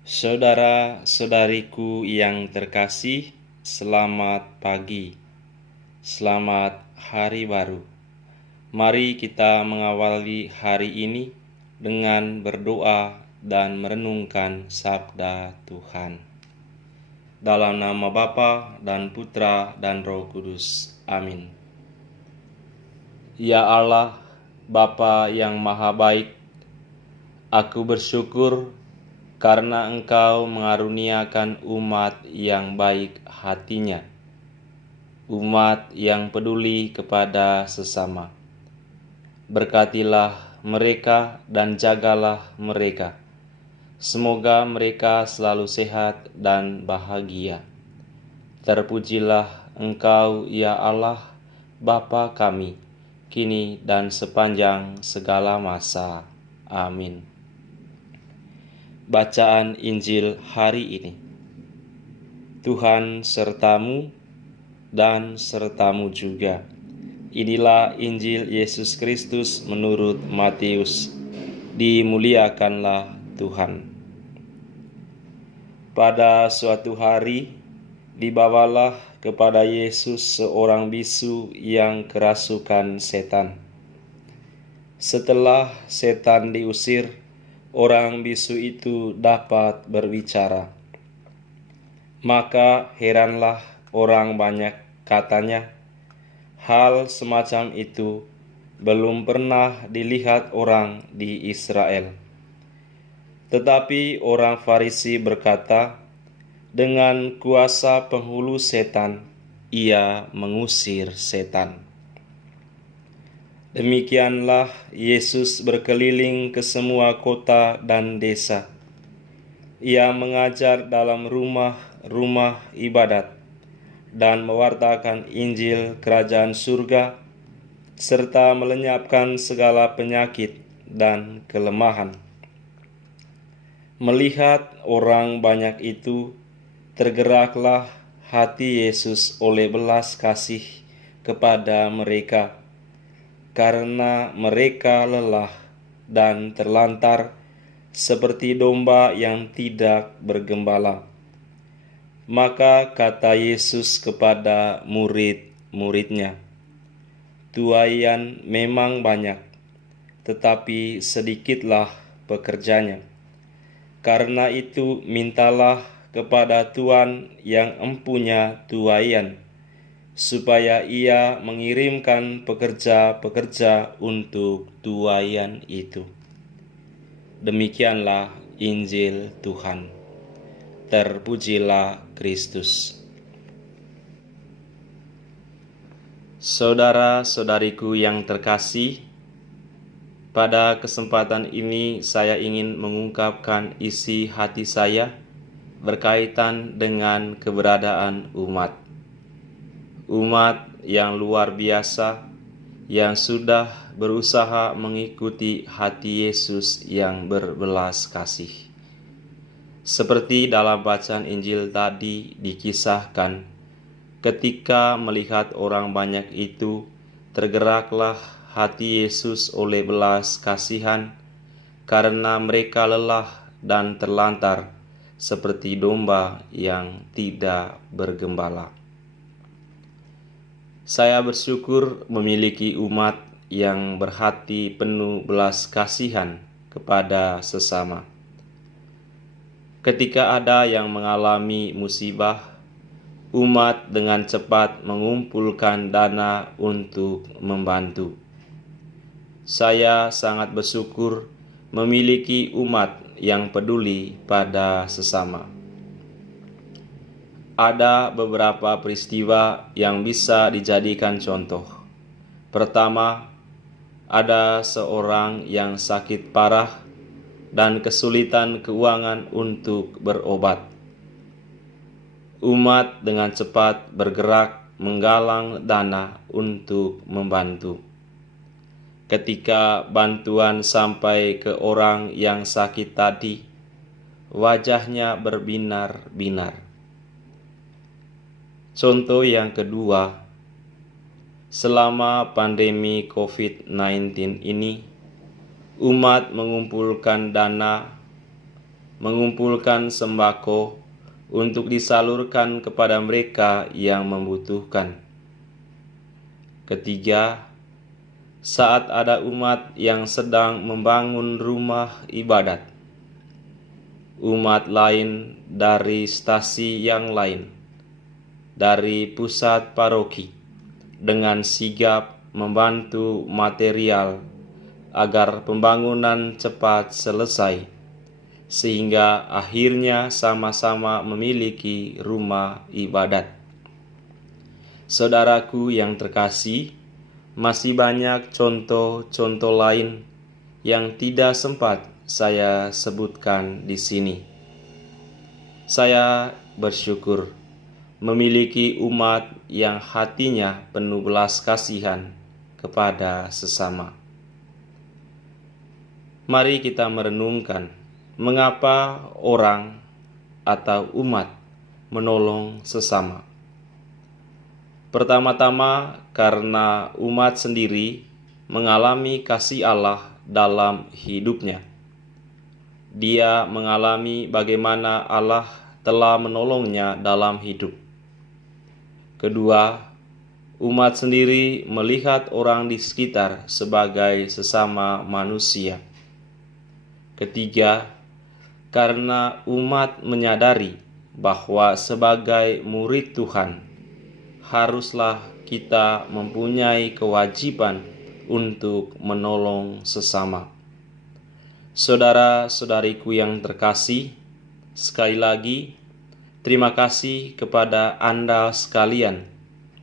Saudara-saudariku yang terkasih, selamat pagi, selamat hari baru. Mari kita mengawali hari ini dengan berdoa dan merenungkan sabda Tuhan. Dalam nama Bapa dan Putra dan Roh Kudus. Amin. Ya Allah, Bapa yang Maha Baik, aku bersyukur karena Engkau mengaruniakan umat yang baik hatinya, umat yang peduli kepada sesama. Berkatilah mereka dan jagalah mereka. Semoga mereka selalu sehat dan bahagia. Terpujilah Engkau, ya Allah, Bapa kami, kini dan sepanjang segala masa. Amin. Bacaan Injil hari ini. Tuhan sertamu dan sertamu juga. Inilah Injil Yesus Kristus menurut Matius. Dimuliakanlah Tuhan. Pada suatu hari, dibawalah kepada Yesus seorang bisu yang kerasukan setan. Setelah setan diusir, orang bisu itu dapat berbicara. Maka heranlah orang banyak, katanya, hal semacam itu belum pernah dilihat orang di Israel. Tetapi orang Farisi berkata, dengan kuasa penghulu setan, ia mengusir setan. Demikianlah Yesus berkeliling ke semua kota dan desa. Ia mengajar dalam rumah-rumah ibadat dan mewartakan Injil Kerajaan Surga, serta melenyapkan segala penyakit dan kelemahan. Melihat orang banyak itu, tergeraklah hati Yesus oleh belas kasih kepada mereka, karena mereka lelah dan terlantar seperti domba yang tidak bergembala. Maka kata Yesus kepada murid-muridnya, tuaian memang banyak, tetapi sedikitlah pekerjanya. Karena itu mintalah kepada Tuhan yang empunya tuaian, supaya ia mengirimkan pekerja-pekerja untuk tuaian itu. Demikianlah Injil Tuhan. Terpujilah Kristus. Saudara-saudariku yang terkasih, pada kesempatan ini saya ingin mengungkapkan isi hati saya berkaitan dengan keberadaan umat. Umat yang luar biasa yang sudah berusaha mengikuti hati Yesus yang berbelas kasih. Seperti dalam bacaan Injil tadi dikisahkan, ketika melihat orang banyak itu, tergeraklah hati Yesus oleh belas kasihan, karena mereka lelah dan terlantar seperti domba yang tidak bergembala. Saya bersyukur memiliki umat yang berhati penuh belas kasihan kepada sesama. Ketika ada yang mengalami musibah, umat dengan cepat mengumpulkan dana untuk membantu. Saya sangat bersyukur memiliki umat yang peduli pada sesama. Ada beberapa peristiwa yang bisa dijadikan contoh. Pertama, ada seorang yang sakit parah dan kesulitan keuangan untuk berobat. Umat dengan cepat bergerak menggalang dana untuk membantu. Ketika bantuan sampai ke orang yang sakit tadi, wajahnya berbinar-binar. Contoh yang kedua, selama pandemi COVID-19 ini, umat mengumpulkan dana mengumpulkan sembako untuk disalurkan kepada mereka yang membutuhkan. Ketiga, saat ada umat yang sedang membangun rumah ibadat, umat lain dari stasi yang lain, dari pusat paroki, dengan sigap membantu material agar pembangunan cepat selesai, sehingga akhirnya sama-sama memiliki rumah ibadat. Saudaraku yang terkasih, masih banyak contoh-contoh lain yang tidak sempat saya sebutkan di sini. Saya bersyukur memiliki umat yang hatinya penuh belas kasihan kepada sesama. Mari kita merenungkan mengapa orang atau umat menolong sesama. Pertama-tama karena umat sendiri mengalami kasih Allah dalam hidupnya. Dia mengalami bagaimana Allah telah menolongnya dalam hidup. Kedua, umat sendiri melihat orang di sekitar sebagai sesama manusia. Ketiga, karena umat menyadari bahwa sebagai murid Tuhan, haruslah kita mempunyai kewajiban untuk menolong sesama. Saudara-saudariku yang terkasih, sekali lagi, terima kasih kepada Anda sekalian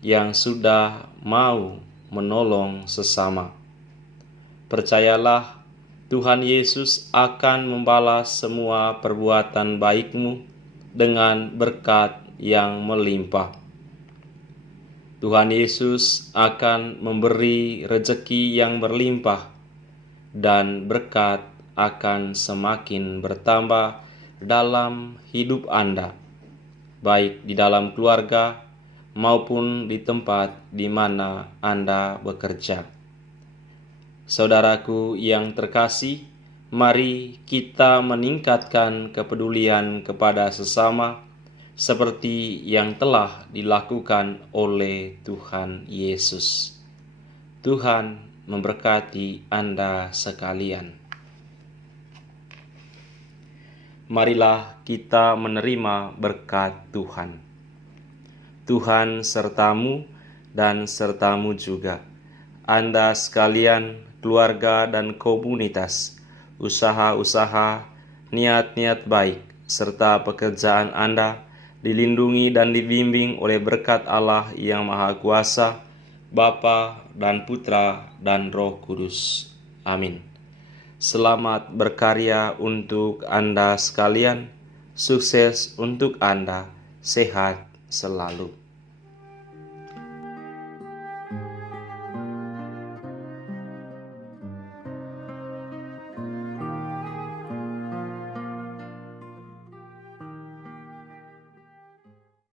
yang sudah mau menolong sesama. Percayalah, Tuhan Yesus akan membalas semua perbuatan baikmu dengan berkat yang melimpah. Tuhan Yesus akan memberi rezeki yang berlimpah dan berkat akan semakin bertambah dalam hidup Anda, baik di dalam keluarga maupun di tempat di mana Anda bekerja. Saudaraku yang terkasih, mari kita meningkatkan kepedulian kepada sesama seperti yang telah dilakukan oleh Tuhan Yesus. Tuhan memberkati Anda sekalian. Marilah kita menerima berkat Tuhan. Tuhan sertamu dan sertamu juga, Anda sekalian, keluarga dan komunitas, usaha-usaha, niat-niat baik, serta pekerjaan Anda dilindungi dan dibimbing oleh berkat Allah yang Maha Kuasa, Bapa dan Putra dan Roh Kudus. Amin. Selamat berkarya untuk Anda sekalian, sukses untuk Anda, sehat selalu.